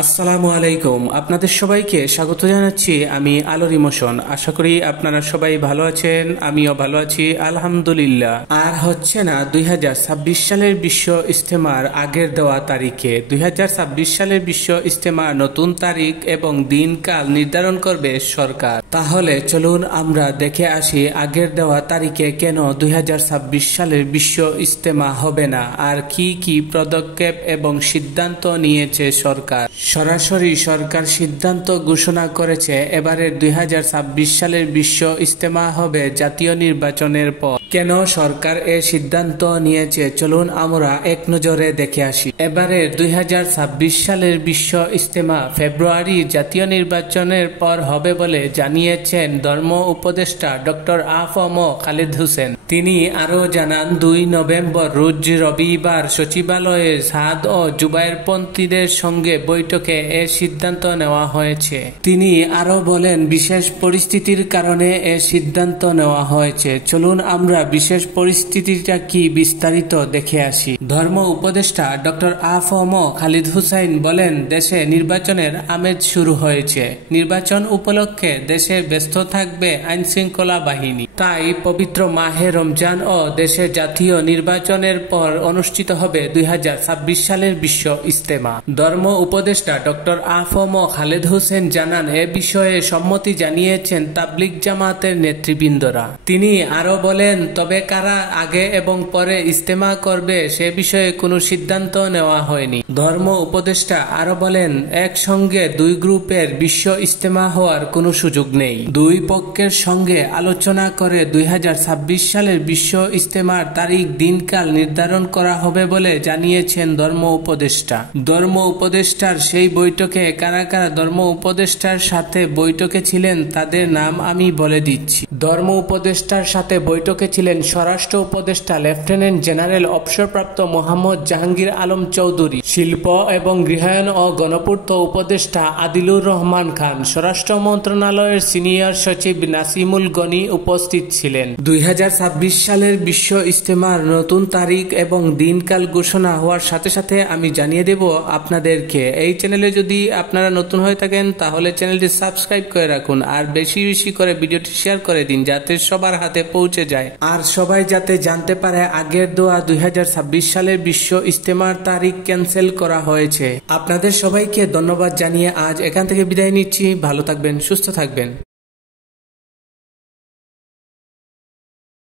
আসসালামু আলাইকুম। আপনাদের সবাইকে স্বাগত জানাচ্ছি আমি আলোর ইমোশন। আশা করি আপনারা সবাই ভালো আছেন, আমিও ভালো আছি আলহামদুলিল্লাহ। আর হচ্ছে না 2026 সালের বিশ্ব ইজতেমার আগের দেওয়া তারিখে 2026 সালের বিশ্ব ইজতেমার নতুন তারিখ এবং দিনকাল নির্ধারণ করবে সরকার। তাহলে চলুন আমরা দেখে আসি আগের দেওয়া তারিখে কেন 2026 সালের বিশ্ব ইজতেমা হবে না, আর কি কি পদক্ষেপ এবং সিদ্ধান্ত নিয়েছে সরকার। সরাসরি সরকার সিদ্ধান্ত ঘোষণা করেছে এবারের 2026 সালের বিশ্ব ইজতেমা হবে জাতীয় নির্বাচনের পর। কেন সরকার এ সিদ্ধান্ত নিয়েছে চলুন আমরা এক নজরে দেখে আসি। এবারের 2026 সালের বিশ্ব ইজতেমা ফেব্রুয়ারি জাতীয় নির্বাচনের পর হবে বলে জানিয়েছেন ধর্ম উপদেষ্টা ডক্টর আ.ফ.ম. খালিদ হোসেন। তিনি আরো জানান 2 নভেম্বর রোজ রবিবার সচিবালয়ে সাদ ও জুবায়েরপন্থীদের সঙ্গে বৈঠকে এ সিদ্ধান্ত নেওয়া হয়েছে। তিনি আরো বলেন বিশেষ পরিস্থিতির কারণে এ সিদ্ধান্ত নেওয়া হয়েছে। চলুন আমরা বিশেষ পরিস্থিতিটা কি বিস্তারিত দেখে আসি। ধর্ম উপদেষ্টা ডক্টর আ.ফ.ম. খালিদ হোসেন বলেন দেশে নির্বাচনের আমেজ শুরু হয়েছে। নির্বাচন উপলক্ষে দেশে ব্যস্ত থাকবে আইন শৃঙ্খলা বাহিনী। তাই পবিত্র মাহে রমজান ও দেশে জাতীয় নির্বাচনের পর অনুষ্ঠিত হবে 2026 সালের বিশ্ব ইজতেমা। ধর্ম উপদেষ্টা ডক্টর আ.ফ.ম. খালেদ হোসেন জানান এ বিষয়ে সম্মতি জানিয়েছেন তাবলিগ জামাতের নেতৃবৃন্দরা। তিনি আরো বলেন তবে কারা আগে এবং পরে ইজতেমা করবে সে বিষয়ে কোনো সিদ্ধান্ত নেওয়া হয়নি। ধর্ম উপদেষ্টা আরো বলেন একসঙ্গে 2 গ্রুপের বিশ্ব ইজতেমা হওয়ার কোনো সুযোগ নেই। 2 পক্ষের সঙ্গে আলোচনা করে 2026 সালের বিশ্ব ইজতেমার তারিখ দিনকাল নির্ধারণ করা হবে বলে জানিয়েছেন ধর্ম উপদেষ্টা। ধর্ম উপদেষ্টার সেই বৈঠকে কারা কারা ধর্ম উপদেষ্টার সাথে বৈঠকে ছিলেন তাদের নাম আমি বলে দিচ্ছি। ধর্ম উপদেষ্টার সাথে বৈঠকে ছিলেন স্বরাষ্ট্র উপদেষ্টা লেফটেন্যান্ট জেনারেল অবসরপ্রাপ্ত মোহাম্মদ জাহাঙ্গীর আলম চৌধুরী, শিল্প এবং গৃহায়ন ও গণপূর্ত উপদেষ্টা আদিলুর রহমান খান, স্বরাষ্ট্র মন্ত্রণালয়ের সিনিয়র সচিব নাসিমুল গনি উপস্থিত ছিলেন। 2026 সালের বিশ্ব ইজতেমার নতুন তারিখ এবং দিনকাল ঘোষণা হওয়ার সাথে সাথে আমি জানিয়ে দেব আপনাদেরকে। এই চ্যানেলে যদি আপনারা নতুন হয়ে থাকেন তাহলে চ্যানেলটি সাবস্ক্রাইব করে রাখুন, আর বেশি বেশি করে ভিডিওটি শেয়ার করে দিন যাতে সবার হাতে পৌঁছে যায়, আর সবাই যাতে জানতে পারে আগের দেওয়া 2026 সালের বিশ্ব ইজতেমার তারিখ ক্যান্সেল করা হয়েছে। আপনাদের সবাইকে ধন্যবাদ জানিয়ে আজ এখান থেকে বিদায় নিচ্ছি। ভালো থাকবেন, সুস্থ থাকবেন।